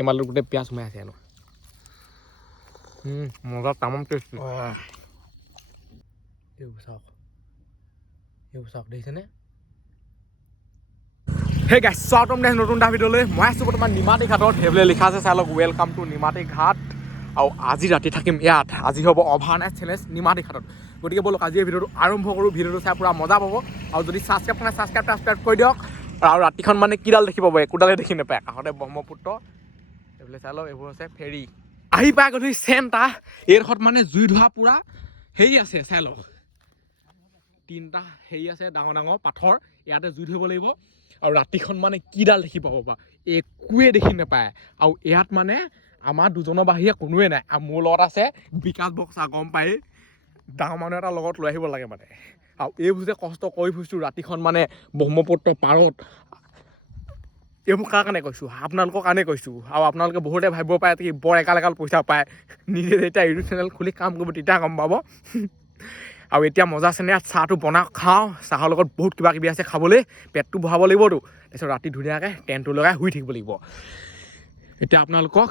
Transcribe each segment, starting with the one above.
এমালত গোটেই পিঁয়াজ সোমাই আছে আৰু মজা তামাম টেষ্ট এইবোৰ চাওক দেখিছেনে হে গাইছ স্বাগতম দেশ নতুন এটা ভিডিঅ'লৈ মই আছোঁ বৰ্তমান নিমাতী ঘাটত সেইবোলে লিখা আছে চাই লওক ৱেলকাম টু নিমাতী ঘাট আৰু আজি ৰাতি থাকিম ইয়াত আজি হ'ব অভাৰনাইট চেলেঞ্জ নিমাতী ঘাটত গতিকে ব'লক আজি এই ভিডিঅ'টো আৰম্ভ কৰোঁ ভিডিঅ'টো চাই পূৰা মজা পাব আৰু যদি ছাবস্ক্ৰাইব কৰা ছাবস্ক্ৰাইব কৰি দিয়ক আৰু ৰাতিখন মানে কিডাল দেখি পাব একোডালে দেখি নাপায় কাষতে ব্ৰহ্মপুত্ৰ এইবোলে চাই লওক এইবোৰ হৈছে ফেৰী আহি পাই গ'লো চেণ্টা এইডোখৰত মানে জুই ধোৱা পূৰা হেৰি আছে চাই লওক তিনিটা হেৰি আছে ডাঙৰ ডাঙৰ পাথৰ ইয়াতে জুই ধৰিব লাগিব আৰু ৰাতিখন মানে কিডাল দেখি পাব বা একোৱে দেখি নাপায় আৰু ইয়াত মানে আমাৰ দুজনৰ বাহিৰে কোনোৱে নাই আৰু মোৰ লগত আছে বিকাশ বক্সা গম পাই ডাঙৰ মানুহ এটা লগত লৈ আহিব লাগে মানে আৰু এইবোৰ যে কষ্ট কৰি ফুৰিছোঁ ৰাতিখন মানে ব্ৰহ্মপুত্ৰ পাৰত এইবোৰ কাৰ কাৰণে কৈছোঁ আপোনালোকৰ কাৰণে কৈছোঁ আৰু আপোনালোকে বহুতে ভাবিব পাৰে কি বৰ একাল পইচা পায় নিজে যেতিয়া ইউটিউব চেনেল খুলি কাম কৰিব তেতিয়া গম পাব আৰু এতিয়া মজা আছে নে ইয়াত চাহটো বনাই খাওঁ চাহৰ লগত বহুত কিবা কিবি আছে খাবলৈ পেটটো বহাব লাগিবতো তাৰপিছত ৰাতি ধুনীয়াকৈ টেণ্টটো লগাই শুই থাকিব লাগিব এতিয়া আপোনালোকক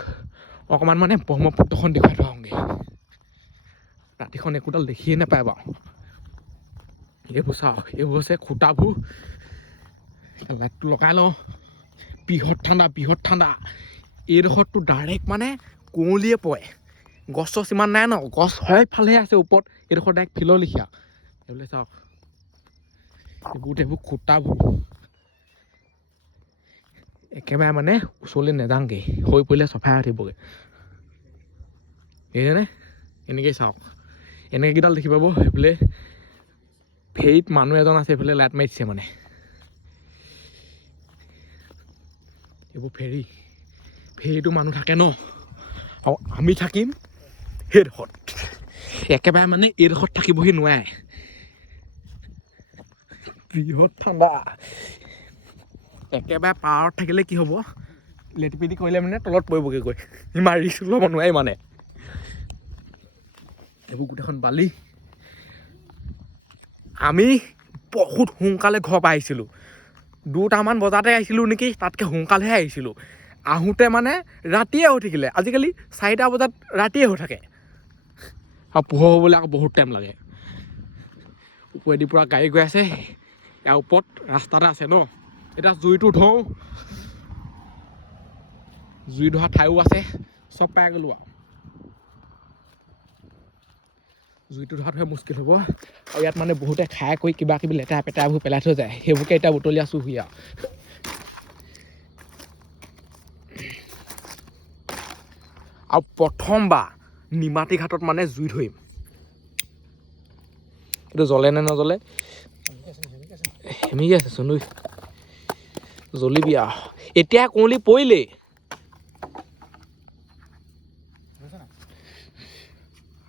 অকণমান মানে ব্ৰহ্মপুত্ৰখন দেখুৱাই থৈ আহোঁগৈ ৰাতিখন একোডাল দেখিয়ে নাপায় বাৰু এইবোৰ চাওক এইবোৰ হৈছে খুটাবোৰ লাইটটো লগাই লওঁ বৃহৎ ঠাণ্ডা এইডোখৰতটো ডাইৰেক্ট মানে কুঁৱলীয়ে পৰে গছ চছ ইমান নাই ন গছ হয়ফালেহে আছে ওপৰত এইডোখৰ ডাইৰেক্ট ফিলৰ লিখীয়া এইবোলে চাওক এইবোৰ খুটাবোৰ একেবাৰে মানে ওচৰলৈ নেযাওঁগৈ হৈ পৰিলে চফাই উঠিবগৈ দেখিছেনে এনেকৈয়ে চাওক এনেকৈ কেইডাল দেখি পাব সেইফালে ফেৰীত মানুহ এজন আছে এইফালে লাইট মাৰিছে মানে এইবোৰ ফেৰীটো মানুহ থাকে ন আৰু আমি থাকিম সেইডোখৰত একেবাৰে মানে এইডোখৰত থাকিবহি নোৱাৰে বৃহৎ ঠাণ্ডা একেবাৰে পাৰত থাকিলে কি হ'ব লেটিপিটি কৰিলে মানে তলত পৰিবগৈ গৈ ইমান ৰিস্ক ল'ব নোৱাৰি মানে এইবোৰ গোটেইখন বালি আমি বহুত সোনকালে ঘৰ পৰা আহিছিলোঁ 2টামান বজাতে আহিছিলোঁ নেকি তাতকৈ সোনকালেহে আহিছিলোঁ আহোঁতে মানে ৰাতিয়ে হৈ থাকিলে আজিকালি 4টা বজাত ৰাতিয়ে হৈ থাকে আৰু পোহৰ হ'বলৈ আকৌ বহুত টাইম লাগে ওপৰেদি পূৰা গাড়ী গৈ আছে ইয়াৰ ওপৰত ৰাস্তা এটা আছে ন এতিয়া জুইটো ধৰোঁ জুই ধৰা ঠাইও আছে চব পাই গ'লোঁ আৰু জুইটো ধৰাটোহে মুস্কিল হ'ব আৰু ইয়াত মানে বহুতে খাই কৰি কিবা কিবি লেতেৰা পেতেৰাবোৰ পেলাই থৈ যায় সেইবোৰকে এতিয়া বুটলি আছোঁ আৰু প্ৰথমবাৰ নিমাতী ঘাটত মানে জুই ধৰিম এইটো জ্বলে নে নজ্বলে সেমেকি আছে চোন জ্বলিবি আৰু এতিয়া কুঁৱলী পৰিলেই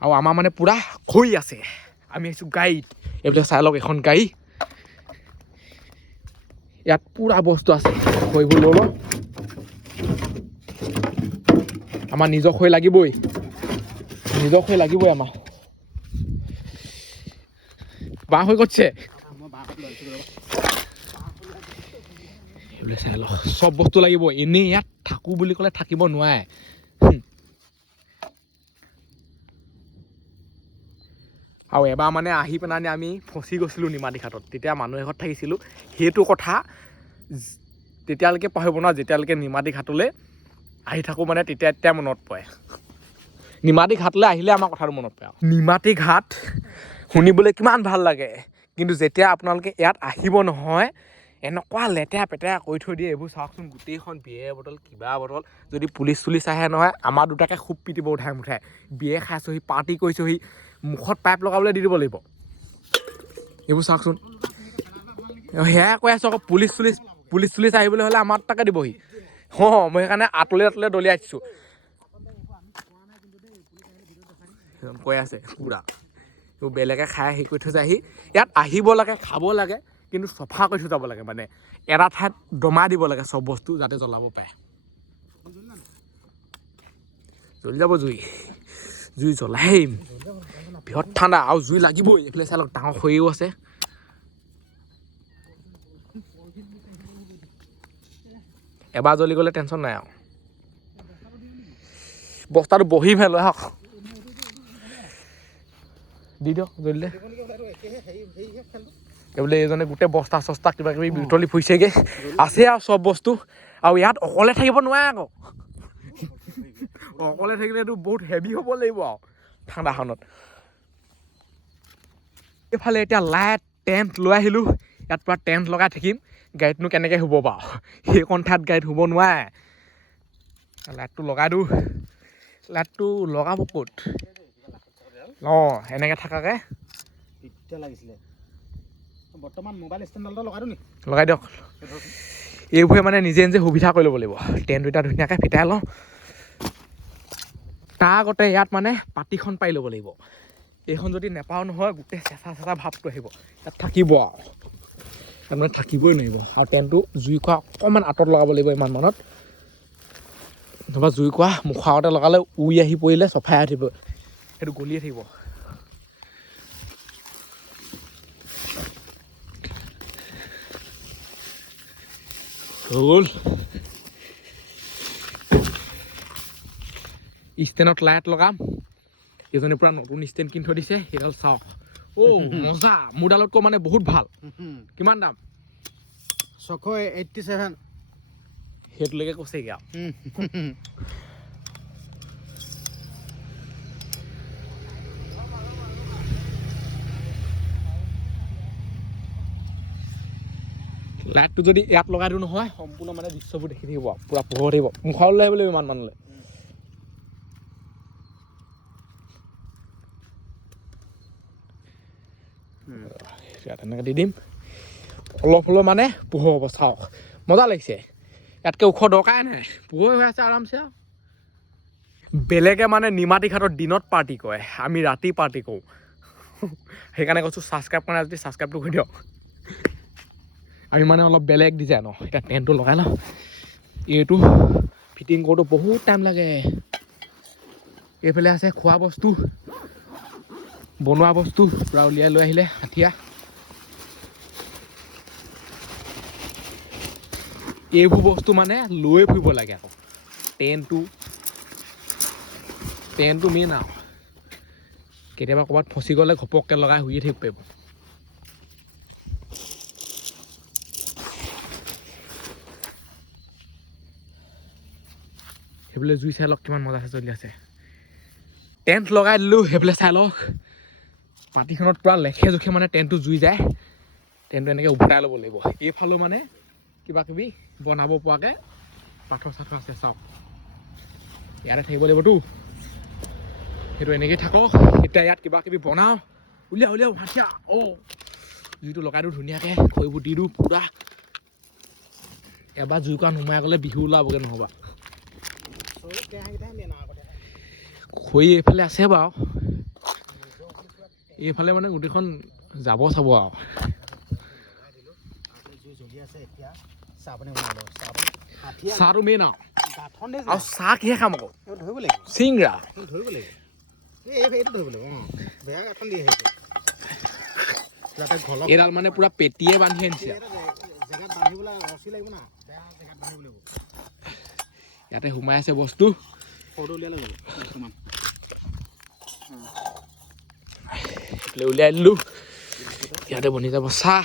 আৰু আমাৰ মানে পূৰা খৰি আছে আমি আহিছোঁ গাড়ীত এইবিলাক চাই লওক এখন গাড়ী ইয়াত পূৰা বস্তু আছে খৰিবোৰ লৈ লওঁ আমাৰ নিজৰ খৰি লাগিবই আমাৰ বাঁহ হৈ গৈছে এইবিলাক চাই লওক চব বস্তু লাগিব এনেই ইয়াত থাকোঁ বুলি ক'লে থাকিব নোৱাৰে আৰু এবাৰ মানে আহি পেলাই আমি ফচি গৈছিলোঁ নিমাতী ঘাটত তেতিয়া মানুহ এঘৰত থাকিছিলোঁ সেইটো কথা তেতিয়ালৈকে পাহৰিব নোৱাৰো যেতিয়ালৈকে নিমাতী ঘাটলৈ আহি থাকোঁ মানে তেতিয়া মনত পৰে নিমাতী ঘাটলৈ আহিলে আমাৰ কথাটো মনত পৰে নিমাতী ঘাট শুনিবলৈ কিমান ভাল লাগে কিন্তু যেতিয়া আপোনালোকে ইয়াত আহিব নহয় এনেকুৱা লেতেৰা পেতেৰা কৰি থৈ দিয়ে এইবোৰ চাওকচোন গোটেইখন বিয়েৰ বটল কিবা বটল যদি পুলিচ চুলিচ আহে নহয় আমাৰ দুটাকে খুব পিটিব উঠাই মুঠাই বিয়ে খাইছোহি পাৰ্টি কৰিছোহি মুখত পাইপ লগাবলৈ দি দিব লাগিব এইবোৰ চাওকচোন সেয়াই কৈ আছোঁ আকৌ পুলিচ চুলিচ আহিবলৈ হ'লে আমাৰ তাকে দিবহি মই সেইকাৰণে আঁতলে দলিয়াই দিছোঁ কৈ আছে পূৰা এইবোৰ বেলেগে খাই হেৰি কৰি থৈ যায়হি ইয়াত আহিব লাগে খাব লাগে কিন্তু চফা কৰি থৈ যাব লাগে মানে এটা ঠাইত দমাই দিব লাগে চব বস্তু যাতে জ্বলাব পাৰে জ্বলি যাব জুই জ্বলাই বৃহৎ ঠাণ্ডা আৰু জুই লাগিবই এইফালে চাই লওক ডাঙৰ খৰিও আছে এবাৰ জ্বলি গ'লে টেনশ্যন নাই আৰু বস্তাটো বহি ফেলো হওক দি দিয়ক জলদি বোলে এইজনে গোটেই বস্তা চস্তা কিবা কিবি বুটলি ফুৰিছেগৈ আছে আৰু চব বস্তু আৰু ইয়াত অকলে থাকিব নোৱাৰে আকৌ অকলে থাকিলেতো বহুত হেভি হ'ব লাগিব আৰু ঠাণ্ডাখনত এইফালে এতিয়া লাইট টেণ্ট লৈ আহিলোঁ ইয়াত পূৰা টেণ্ট লগাই থাকিম গাড়ীতনো কেনেকৈ শুব বাৰু সেইকণ ঠাইত গাড়ীত শুব নোৱাৰে লাইটটো লগাই দিওঁ লাইটটো লগাব ক'ত অঁ এনেকৈ থাকাকৈ লাগিছিলে বৰ্তমান মোবাইল ষ্টেণ্ডডালটো লগাই দিওঁ নি লগাই দিয়ক এইবোৰে মানে নিজে নিজে সুবিধা কৰি ল'ব লাগিব টেণ্ট দুটা ধুনীয়াকৈ ফিটাই লওঁ তাৰ আগতে ইয়াত মানে পাতিখন পাৰি ল'ব লাগিব এইখন যদি নেপাওঁ নহয় গোটেই চেঁচা চেঁচা ভাৱটো আহিব ইয়াত থাকিব আৰু তাত মানে থাকিবই নোৱাৰিব আৰু টেণ্টটো জুই খোৱা অকণমান আঁতৰত লগাব লাগিব ইমান মানত নহ'বা জুই কোৱা মুখৰ আগতে লগালে উৰি আহি পৰিলে চফাই আহিব সেইটো গলিয়ে থাকিব হৈ গ'ল ষ্টেণ্ডত লাইট লগাম এইজনে পূৰা নতুন ষ্টেণ্ড কিনি থৈ দিছে সেইডাল চাওক অ' মজা মোৰডালতকৈ মানে বহুত ভাল কিমান দাম 687 সেইটোলৈকে কৈছেগৈ আৰু লাইটটো যদি ইয়াত লগাই দিওঁ নহয় সম্পূৰ্ণ মানে দৃশ্যবোৰ দেখি থাকিব পূৰা পোহৰ থাকিব মুখলৈ আহিব লাগিব ইমান মানুহলৈ তেনেকৈ দি দিম অলপ হ'লেও মানে পোহৰ হ'ব চাওক মজা লাগিছে ইয়াতকৈ ওখ দৰকাৰে নাই পোহৰ হৈ আছে আৰামছে আৰু বেলেগে মানে নিমাতী ঘাটত দিনত পাৰ্টি কৰে আমি ৰাতি পাৰ্টি কৰোঁ সেইকাৰণে কৈছোঁ ছাবস্ক্ৰাইব কৰা নাই যদি ছাবস্ক্ৰাইবটো কৰি দিয়ক আমি মানে অলপ বেলেগ ডিজাইন এতিয়া টেণ্টটো লগাই লওঁ এইটো ফিটিং কৰোঁতে বহুত টাইম লাগে এইফালে আছে খোৱা বস্তু বনোৱা বস্তু পূৰা উলিয়াই লৈ আহিলে হাঠিয়া এইবোৰ বস্তু মানে লৈ ফুৰিব লাগে আকৌ টেণ্টটো মেইন আৰু কেতিয়াবা ক'ৰবাত ফচি গ'লে ঘপককৈ লগাই শুইয়ে থাকিব পাৰিব সেইফালে জুই চাই লওক কিমান মজা চলি আছে টেণ্ট লগাই দিলোঁ সেইফালে চাই লওক পাতিখনত পূৰা লেখে জোখে মানে টেণ্টটো জুই যায় টেণ্টটো এনেকৈ উভতাই ল'ব লাগিব এইফালেও মানে কিবা কিবি বনাব পৰাকৈ পাথৰ চাথৰ আছে চাওক ইয়াতে থাকিব লাগিবতো সেইটো এনেকৈয়ে থাকক এতিয়া ইয়াত কিবা কিবি বনাওঁ উলিয়াও হাঠিয়া জুইটো লগাই দিওঁ ধুনীয়াকৈ খৰিবোৰ দি দিওঁ পূৰা এবাৰ জুইকুৰা নুমাই গ'লে বিহু ওলাবগৈ নহ'বা খৰি এইফালে আছে বাৰু এইফালে মানে গোটেইখন যাব চাব আৰু চাহটো মেইন আৰু চাহ কিহে খাম আকৌ চিংৰা এইডাল মানে পুৰা পেটিয়ে বান্ধি আনিছে ইয়াতে সোমাই আছে বস্তু উলিয়াই দিলোঁ ইয়াতে বনি যাব চাহ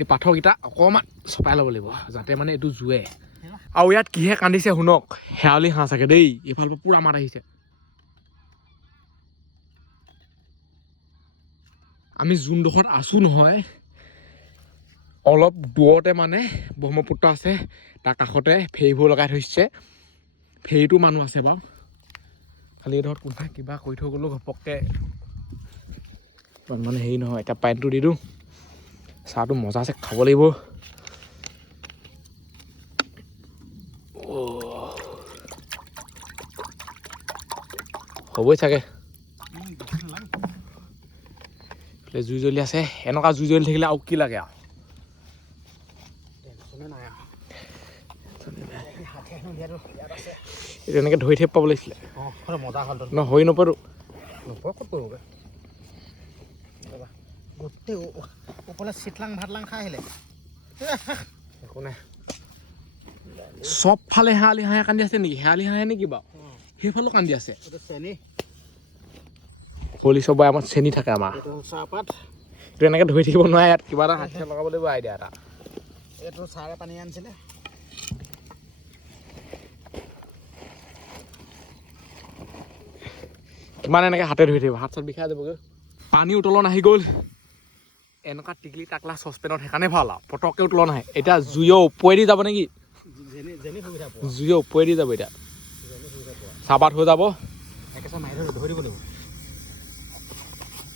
এই পাথৰকেইটা অকণমান চপাই ল'ব লাগিব যাতে মানে এইটো জুৱে আৰু ইয়াত কিহে কান্দিছে শুনক শেৱালি হাঁহ চাগে দেই এইফালৰ পৰা পূৰা মাত আহিছে আমি যোনডোখৰত আছোঁ নহয় অলপ দূৰতে মানে ব্ৰহ্মপুত্ৰ আছে তাৰ কাষতে ফেৰীবোৰ লগাই থৈছে ফেৰীটো মানুহ আছে বাৰু খালি ধৰক কোনোবাই কিবা কৰি থৈ গ'লেও ঘপককৈ মানে হেৰি নহয় এতিয়া পানীটো দি দিওঁ চাহটো মজা আছে খাব লাগিব হ'বই চাগে জুই জ্বলি আছে এনেকুৱা জুই জ্বলি থাকিলে আৰু কি লাগে আৰু এনেকৈ ধৰি থাকিব পাব লাগিছিলে ন হৈ নপৰো গোটেই ওপৰলৈ চিটলাং ভাতলাং খাই আহিলে একো নাই চবফালে শেৱালি হাঁহে কান্দি আছে নেকি শেৱালি হাঁহে নেকি বাৰু সেইফালেও কান্দি আছে এইটো চেনি হলিচৰ বৈয়ামত চেনি থাকে আমাৰ এইটো চাহপাত এইটো এনেকৈ ধৰি থাকিব নোৱাৰে ইয়াত কিবা এটা হাতী লগাব লাগিব আইডিয়া এটা এইটো চাৰে পানী আনিছিলে কিমান এনেকৈ হাতে ধৰি থাকিব হাত চাত বিষাই যাবগৈ পানী উতলন আহি গ'ল এনেকুৱা টিকলি টাকলা চচপেনত সেইকাৰণে ভাল আৰু পটককৈ উতলন আহে এতিয়া জুইৰ ওপৰেদি যাব নেকি জুইৰ ওপৰেদি যাব এতিয়া চাহপাত হৈ যাব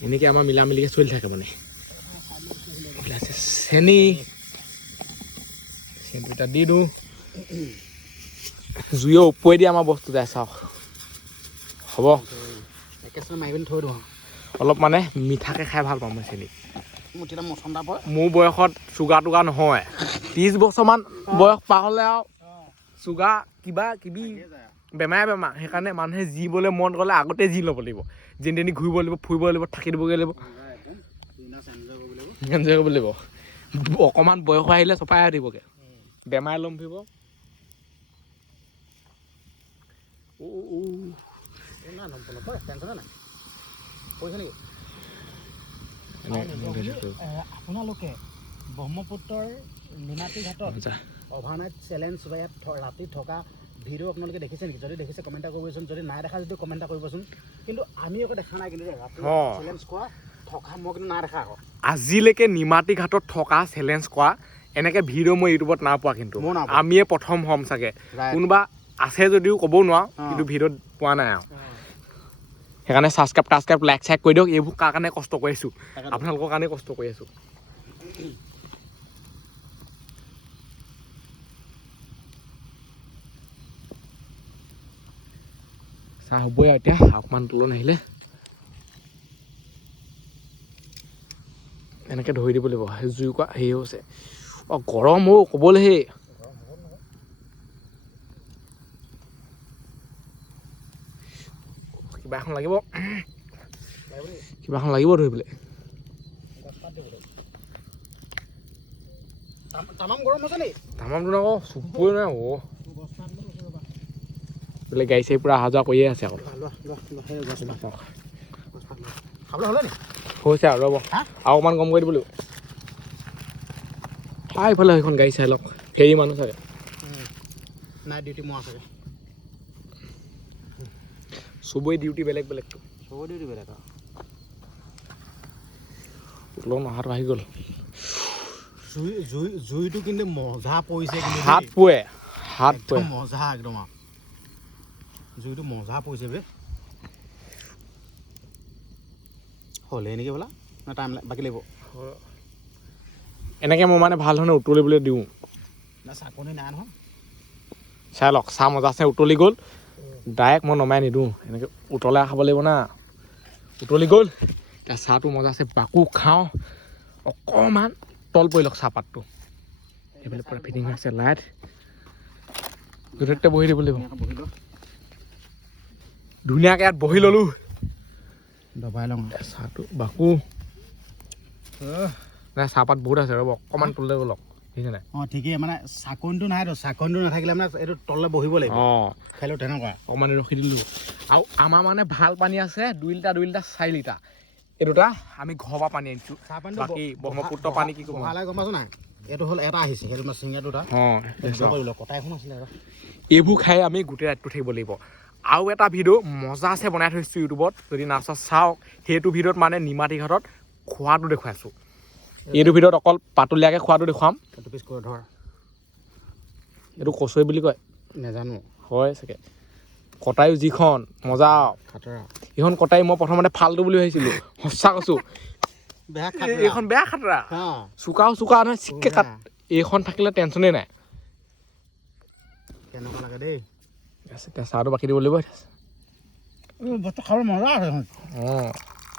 এনেকৈ আমাৰ মিলা মিলিকৈ চলি থাকে মানে চেনি চেনিটো এতিয়া দি দিওঁ জুইৰ ওপৰেদি আমাৰ বস্তু যায় চাওক হ'ব মাৰি থৈ দিওঁ অলপ মানে মিঠাকৈ খাই ভাল পাওঁ মই চেনি মোৰ তেতিয়া মচন্দা পৰে মোৰ বয়সত চুগাৰ টুগাৰ নহয় 30 বছৰমান বয়স পাৰ হ'লে আৰু চুগাৰ কিবা কিবি বেমাৰে সেইকাৰণে মানুহে জিবলৈ মন গ'লে আগতে জি ল'ব লাগিব যেনি ঘূৰিব লাগিব ফুৰিব লাগিব থাকি দিবগৈ লাগিব এনজয় কৰিব লাগিব অকণমান বয়স আহিলে চপাই দিবগৈ বেমাৰে ল'ম ফুৰিব আপোনালোকে ব্ৰহ্মপুত্ৰৰ নিমাতী ঘাটত অভাৰনাইট চেলেঞ্জ বা ইয়াত ৰাতি থকা ভিডিঅ' আপোনালোকে দেখিছে নেকি যদি দেখিছে কমেণ্ট এটা কৰিবচোন যদি নাই দেখা যদি কমেণ্ট এটা কৰিবচোন কিন্তু আমি আকৌ দেখা নাই কিন্তু ৰাতি চেলেঞ্জ কৰা থকা মই কিন্তু নাই দেখা আকৌ আজিলৈকে নিমাতী ঘাটত থকা চেলেঞ্জ কৰা এনেকৈ ভিডিঅ' মই ইউটিউবত নাপোৱা কিন্তু আমিয়ে প্ৰথম হ'ম চাগে কোনোবা আছে যদিও ক'বও নোৱাৰো কিন্তু ভিডিঅ'ত পোৱা নাই আৰু সেইকাৰণে ছাবস্ক্ৰাইব লাইক চাইক কৰি দিয়ক এইবোৰ কাৰ কাৰণে কষ্ট কৰি আছোঁ আপোনালোকৰ কাৰণে কষ্ট কৰি আছোঁ চাহ হ'বই আৰু এতিয়া অকণমান তোলন আহিলে এনেকৈ ধৰি দিব লাগিব জুই কৰা হেৰি হৈছে গৰম ক'বলৈ সেই কিবা এখন লাগিব ধৰিবলৈ তামামটো আকৌ চুবই নাই বোলে গাড়ী চাড়ী পূৰা অহা যোৱা কৰিয়ে আছে আকৌ হৈছে আৰু ৰ'ব আৰু অকণমান কম কৰি দিব লাগিব ইফালে সেইখন গাড়ী চাই লওক ফেৰী মানুহ চাগে নাই ডিউটি মই আছে চবৰে ডিউটি বেলেগ বেলেগটো চবৰে ডিউটি বেলেগ উতলন অহাটো আহি গ'ল জুইটো কিন্তু মজা পৰিছে কিন্তু হাত পুৱে মজা একদম জুইটো মজা পৰিছে বে হ'লে নেকি বোলা না টাইম বাকী লাগিব এনেকৈ মই মানে ভাল ধৰণে উতলিবলৈ দিওঁ না চাকনি নাই নহয় চাই লওক চাহ মজা আছে উতলি গ'ল ডাইৰেক্ট মই নমাই নিদিওঁ এনেকৈ উতলাই খাব লাগিব না উতলি গ'ল এতিয়া চাহটো মজা আছে বাকো খাওঁ অকণমান তল পৰি লওক চাহপাতটো সেইফালে পূৰা ফিটিং হৈ আছে লাইট গোটেইতে বহি দিব লাগিব ধুনীয়াকৈ ইয়াত বহি ল'লোঁ দবাই লওঁ চাহটো বাকো নাই চাহপাত বহুত আছে ৰ'ব অকণমান তললৈ গ'লক দেখিছে নাই অঁ ঠিকেই মানে চাকনিটো নাই তো চাকনিটো নাথাকিলে মানে এইটো তললৈ বহিব লাগিব খালেও তেনেকুৱা অকণমান ৰখি দিলোঁ আৰু আমাৰ মানে ভাল পানী আছে 2 লিটাৰ 4 লিটাৰ এই দুটা আমি ঘৰৰ পৰা পানী আনিছোঁ বাকী ব্ৰহ্মপুত্ৰ পানী কি ক'ব গম পাইছোঁ নাই এইটো হ'ল এটা আহিছে সেইটো মানে চিঙিয়া দুটা কটা এখন আছিলে আৰু এইবোৰ খাই আমি গোটেই ৰাতিটো থাকিব লাগিব আৰু এটা ভিডিঅ' মজা আছে বনাই থৈছোঁ ইউটিউবত যদি নাচা চাওক সেইটো ভিডিঅ'ত মানে নিমাতী ঘাটত খোৱাটো দেখুৱাইছোঁ এইটো ভিডিঅ'ত অকল পাতলীয়াকৈ খোৱাটো দেখুৱাম ধৰ এইটো কচুৱে বুলি কয় নাজানো হয় চাগে কটায়ো যিখন মজা এইখন কটাই মই প্ৰথমতে ফাল্টু বুলি ভাবিছিলোঁ সঁচা কৈছোঁ এইখন বেয়া খাতৰা চোকা নহয় চিককৈ কাট এইখন থাকিলে টেনশ্যনেই নাই কেনেকুৱা লাগে দেই এতিয়া চাহটো বাকী দিব লাগিব বস্তু খাবলৈ মজা আছে অঁ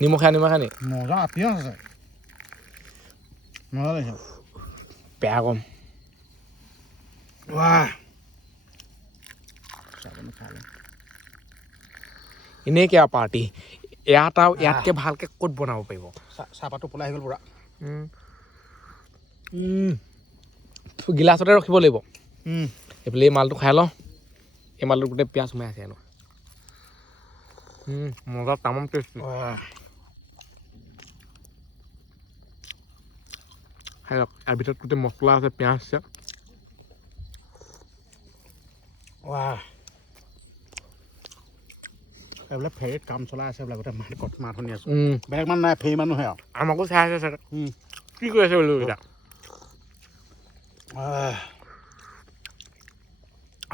নিমখীয়া নি মজা পিঁয়াজ আছে মজা লাগিছে বেয়া কম এনেই কিয় পাৰ্টি ইয়াত আৰু ইয়াতকৈ ভালকৈ ক'ত বনাব পাৰিব চাহপাতটো পলাই আহি গ'ল পূৰা গিলাচতে ৰখিব লাগিব এইফালে এই মালটো খাই লওঁ এই মালটো গোটেই পিঁয়াজ সোমাই আছে এনো মজা তামাম টেষ্টি খাই লওক ইয়াৰ ভিতৰত গোটেই মছলা আছে পিঁয়াজ আছে এইবিলাক ফেৰীত কাম চলাই আছে এইবিলাক গোটেই মাত শুনি আছোঁ বেলেগ মানুহ নাই ফেৰী মানুহে আৰু আমাকো চাই আছে চাগে কি কৰি আছে বোলো এতিয়া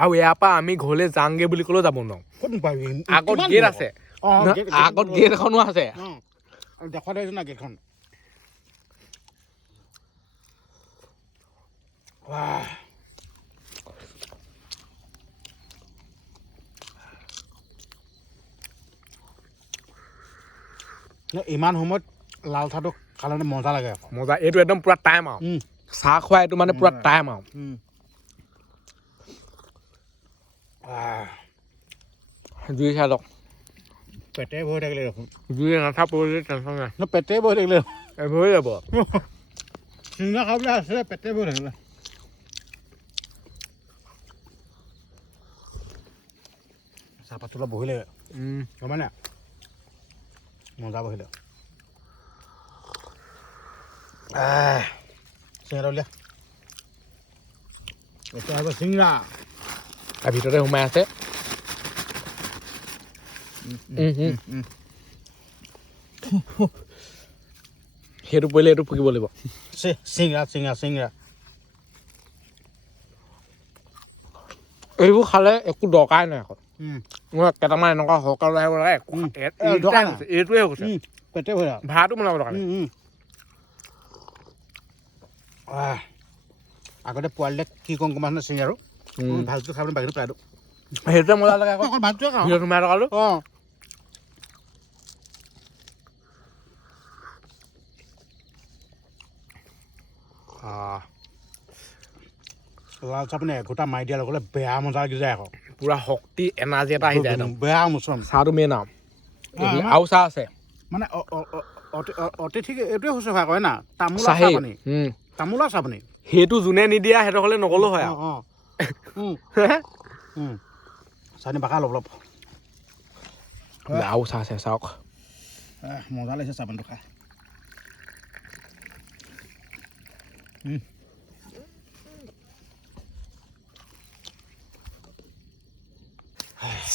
আৰু ইয়াৰ পৰা আমি ঘৰলৈ যাওঁগে বুলি ক'লেও যাব নোৱাৰোঁ ক'ত পাৰিবি আগত গেট আছে আগত গেট এখনো আছে দেখুৱাই দিছোঁ না গেটখন ইমান সময়ত লাল চাহটো খালে মজা লাগে আকৌ মজা এইটো একদম পুৰা টাইম আৰু চাহ খোৱা এইটো মানে পুৰা টাইম আৰু জুই খাই লওক পেটে ভৰি থাকিলে দেখোন জুই নাথাকিলে টেনশ্যন নাই পেটে ভৰি থাকিলে হৈ যাব চিঙৰা খাবলৈ আছে পেটে ভৰি থাকিলে চাহপাত তোলা বহিলে গম পাই নাই মজা বহিলে চিঙৰা উলিয়া এতিয়া হ'ব চিঙৰা তাৰ ভিতৰতে সোমাই আছে সেইটো পৰিলে এইটো ফুকিব লাগিব চিঙৰা চিঙৰা চিঙৰা এইবোৰ খালে একো দৰকাৰ নাই আকৌ মই কেইটামান এনেকুৱা সৰকাৰ লৈ আহিব লাগে এইটোৱে কৈছে পেটে ভৰা ভাড়াটো বনাব দৰকাৰ আগতে পোৱালিলে কি কম কমা চিঙি আৰু ভাতটো খাবলৈ বাকীটো প্ৰায়টো সেইটোৱে মজা লাগে আকৌ অকল ভাতটোৱে খাওঁ ভিতৰত সোমাই থকাটো অঁ লাল চাহ মানে এঘোটা মাৰি দিয়াৰ লগে বেয়া মজা লাগি যায় আকৌ পুৰা শক্তি এনাৰ্জি এটা আহি যায় একদম বেয়া মোচন চাহটো মেইন আৰু চাহ আছে মানে অতিথিক এইটোৱে শুশ্ৰূষা কৰে না তামোলৰ চাহেই চাহপানী তামোলৰ চাহপানী সেইটো যোনে নিদিয়া সেইটো হ'লে নগ'লেও হয় চাহনি বাকা অলপ অলপ আৰু চাহ আছে চাওক মজা লাগিছে চাহপানীটো খাই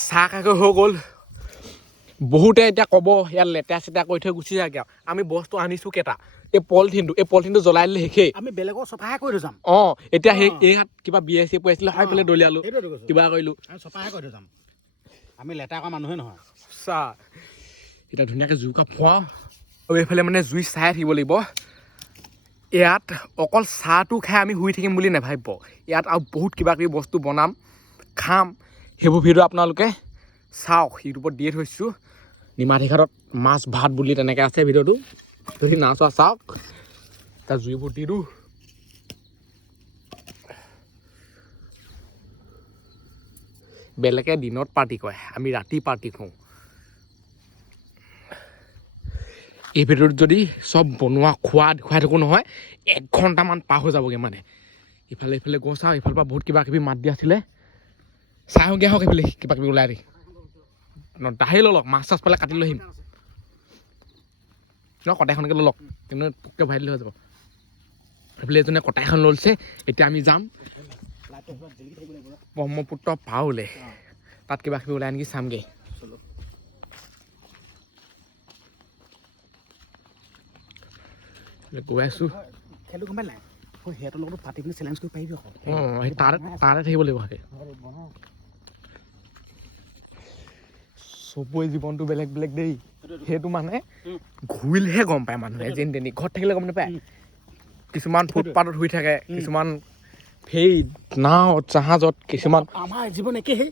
চাহ খাই হৈ গ'ল বহুতে এতিয়া ক'ব ইয়াত লেতেৰা চেতেৰা কৰি থৈ গুচি যায়গৈ আমি বস্তু আনিছোঁ কেইটা এই পলিথিনটো জ্বলাই দিলে শেষেই আমি বেলেগৰ চফাহে কৰি থৈ যাম এতিয়া সেই এই হাত কিবা বিয়া চিয়া আছিলে হয় পেলাই দলিয়ালোঁ কিবা কৰিলোঁ চফাহে কৰি থৈ যাম আমি লেতেৰা কৰা মানুহে নহয় চাহ এতিয়া ধুনীয়াকৈ জুই কাপ খুৱাওঁ আৰু এইফালে মানে জুই চাই থাকিব লাগিব ইয়াত অকল চাহটো খাই আমি শুই থাকিম বুলি নাভাবিব ইয়াত আৰু বহুত কিবা কিবি বস্তু বনাম খাম সেইবোৰ ভিডিঅ' আপোনালোকে চাওক ইউটিউবত দিয়ে থৈছোঁ নিমাতী ঘাটত মাছ ভাত বুলি তেনেকৈ আছে ভিডিঅ'টো যদি না চোৱা চাওক তাৰ জুইবোৰ দি দিওঁ বেলেগে দিনত পাৰ্টি কৰে আমি ৰাতি পাৰ্টি কৰোঁ এই ভিডিঅ'ত যদি চব বনোৱা খোৱা দেখুৱাই থাকোঁ নহয় 1 ঘণ্টামান পাৰ হৈ যাবগৈ মানে ইফালে ইফালে গৈ চাওঁ ইফালৰ পৰা বহুত কিবা কিবি মাত দি আছিলে চাই আহোঁগৈ আহক এইফালে কিবা কিবি ওলাই দি দাহি লওক মাছ চাছ পালে কাটি লৈ আহিম কটাইখনকে লওক কিন্তু পোককৈ ভৰাই দিলে হৈ যাব এইফালে এজনে কটাইখন লৈছে এতিয়া আমি যাম ব্ৰহ্মপুত্ৰ পাৰলৈ তাত কিবা কিবি ওলাই নেকি চামগৈ গৈ আছোঁ খেলো গম পাই নাই সিহঁতৰ লগতো পাতি পিনি চেলেঞ্জ কৰিব পাৰিবি আকৌ সেই তাতে থাকিব লাগিব সেই চবৰে জীৱনটো বেলেগ বেলেগ দেই সেইটো মানে ঘূৰিলেহে গম পায় মানুহে যেন তেনি ঘৰত থাকিলে গম নাপায় কিছুমান ফুটপাথত শুই থাকে কিছুমান ফেৰীত নাৱত জাহাজত কিছুমান আমাৰ জীৱন একেহে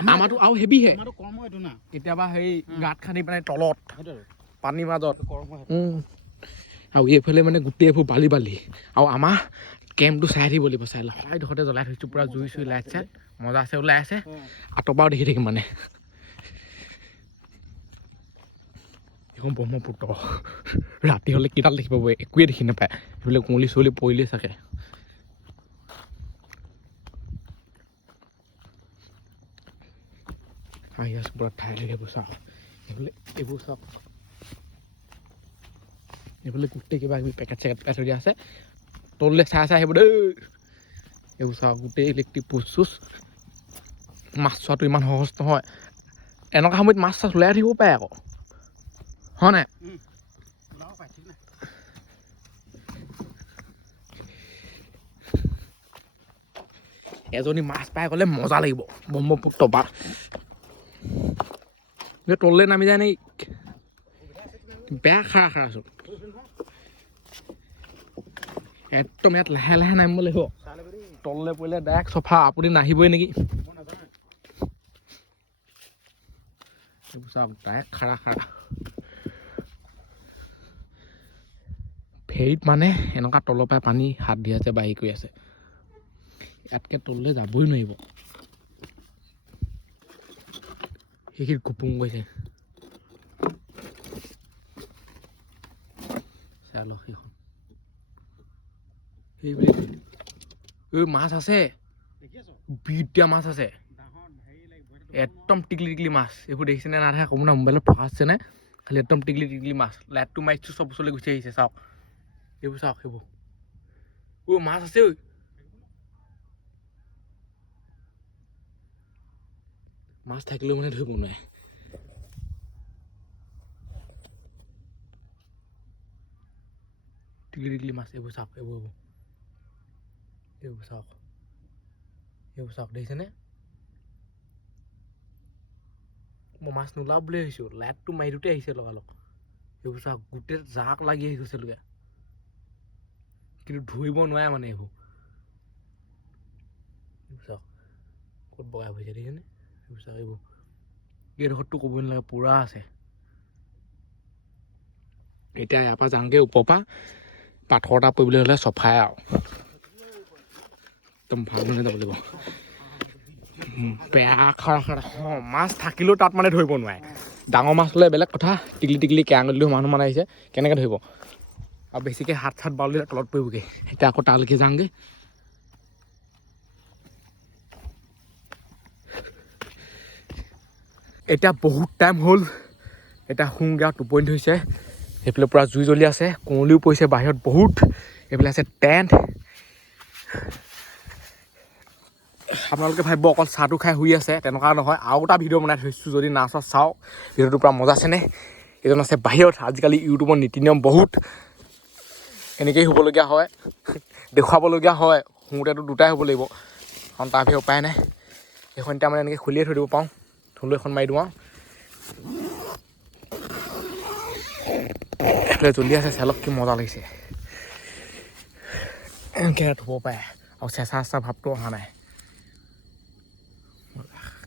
আমাৰতো আৰু হেভিহে কৰ্ম এইটো না কেতিয়াবা সেই গাঁত খান্দি পেলাই তলত পানীৰ মাজত কৰ্ম আৰু এইফালে মানে গোটেই এইবোৰ বালি বালি আৰু আমাৰ কেম্পটো চাই থাকিব লাগিব চাই লওক ডোখৰতে জ্বলাই থৈছোঁ পূৰা জুই চুই লাইট চাইট মজা আছে ওলাই আছে আঁতৰ পৰাও দেখি থাকিম মানে এখন ব্ৰহ্মপুত্ৰ ৰাতি হ'লে কিডাল দেখি পাব একোৱে দেখি নাপায় সেইবিলাক কুঁৱলী চুঁৱলী পৰিলেই চাগে আহি আছোঁ পুৰা ঠাইলৈ এইবোৰ চাওক এইবোৰ চাওক এইফালে গোটেই কিবা কিবি পেকেট চেকেট পেলাই থৈ দিয়া আছে তললৈ চাই আহিব দেই এইবোৰ চাওক গোটেই ইলেক্ট্ৰিক পোষ্ট চোষ্ট মাছ চোৱাটো ইমান সহজ নহয় এনেকুৱা সময়ত মাছ চাছ ওলাই থাকিব পাৰে আকৌ হয় নাই এজনী মাছ পাই গ'লে মজা লাগিব ব্ৰহ্মপুত্ৰ পাৰ তললৈ নামি যায় নেকি বেয়া খাৰা খাৰা চোন একদম ইয়াত লাহে লাহে নামিব লাগিব তললৈ পৰিলে ডাইৰেক্ট চফা আপুনি নাহিবই নেকি ডাইৰেক্ট খাৰা খাৰা ফেৰীত মানে এনেকুৱা তলৰ পৰাই পানী হাত দি আছে বাঢ়ি কৰি আছে ইয়াতকৈ তললৈ যাবই নোৱাৰিব সেইখিনি কুপুং গৈছে চাই লওক সেইখন সেইবুলি মাছ আছে বিদ্যা মাছ আছে একদম টিকলি টিকলি মাছ এইবোৰ দেখিছেনে নাথাকে ক'ব না মোবাইলত ফ'কাছ আছে নে খালি একদম টিকলি টিকলি মাছ লাইটটো মাৰিছোঁ চব ওচৰলৈ গুচি আহিছে চাওক এইবোৰ চাওক সেইবোৰ মাছ আছে ঐ মাছ থাকিলেও মানে ধৰিব নোৱাৰে টিকলি টিকলি মাছ এইবোৰ চাওক এইবোৰ চাওক দেখিছেনে মই মাছ নোলাও বুলি ভাবিছোঁ লাইটটো মাৰি দিওঁতে আহিছে লগালগ এইবোৰ চাওক গোটেই জাক লাগি আহি গৈছেলৈকে কিন্তু ধৰিব নোৱাৰে মানে এইবোৰ চাওক ক'ত বগাই হৈছে দেখিছেনে এইবোৰ চাওক এইবোৰ এইডোখৰতটো ক'বই নালাগে পূৰা আছে এতিয়া ইয়াৰ পৰা যাওঁগৈ ওপৰৰ পৰা পাথৰ এটা পৰিবলৈ হ'লে চফাই আৰু একদম ভাল মানে যাব লাগিব বেয়া খাৰা খাৰা মাছ থাকিলেও তাত মানে ধৰিব নোৱাৰে ডাঙৰ মাছ হ'লে বেলেগ কথা টিকলি টিকলি কেৰাঙলিও মানুহ মানে আহিছে কেনেকৈ ধৰিব আৰু বেছিকৈ হাত চাত বাউলি তলত পৰিবগৈ এতিয়া আকৌ তালৈকে যাওঁগৈ এতিয়া বহুত টাইম হ'ল এতিয়া শুংগৈ আৰু টোপনি ধৰিছে সেইফালে পূৰা জুই জ্বলি আছে কুঁৱলীও পৰিছে বাহিৰত বহুত এইফালে আছে টেণ্ট আপোনালোকে ভাবিব অকল চাহটো খাই শুই আছে তেনেকুৱা নহয় আৰু এটা ভিডিঅ' বনাই থৈছোঁ যদি না চাওক ভিডিঅ'টো পূৰা মজা আছেনে এজন আছে বাহিৰত আজিকালি ইউটিউবৰ নীতি নিয়ম বহুত এনেকৈয়ে শুবলগীয়া হয় দেখুৱাবলগীয়া হয় শুওঁতেতো দুটাই হ'ব লাগিব কাৰণ তাৰ ভিতৰত উপায় নাই সেইখন এতিয়া মানে এনেকৈ খুলিয়ে থৈ দিব পাৰোঁ থলো এখন মাৰি দিওঁ আৰু এইফালে জ্বলি আছে চালক কি মজা লাগিছে এনেকৈ থ'ব পাৰে আৰু চেঁচা চেঁচা ভাৱটো অহা নাই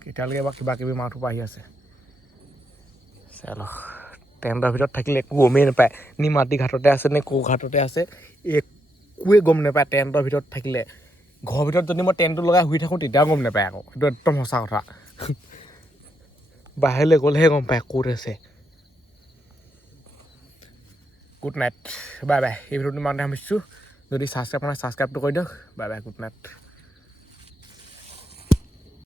এতিয়ালৈকে এবাৰ কিবা কিবি মাহটো আহি আছে চালক টেণ্টৰ ভিতৰত থাকিলে একো গমেই নাপায় নিমাতী ঘাটতে আছে নে ক'ৰ ঘাটতে আছে একোৱে গম নাপায় টেণ্টৰ ভিতৰত থাকিলে ঘৰৰ ভিতৰত যদি মই টেণ্টটো লগাই শুই থাকোঁ তেতিয়াও গম নাপায় আকৌ সেইটো একদম সঁচা কথা বাহিৰলৈ গ'লেহে গম পায় ক'ত আছে গুড নাইট বাই বাই এই ভিডিঅ'টো ইমানতে সামৰিছোঁ যদি ছাবস্ক্ৰাইব কৰা নাই ছাবস্ক্ৰাইবটো কৰি দিয়ক বাই বাই গুড নাইট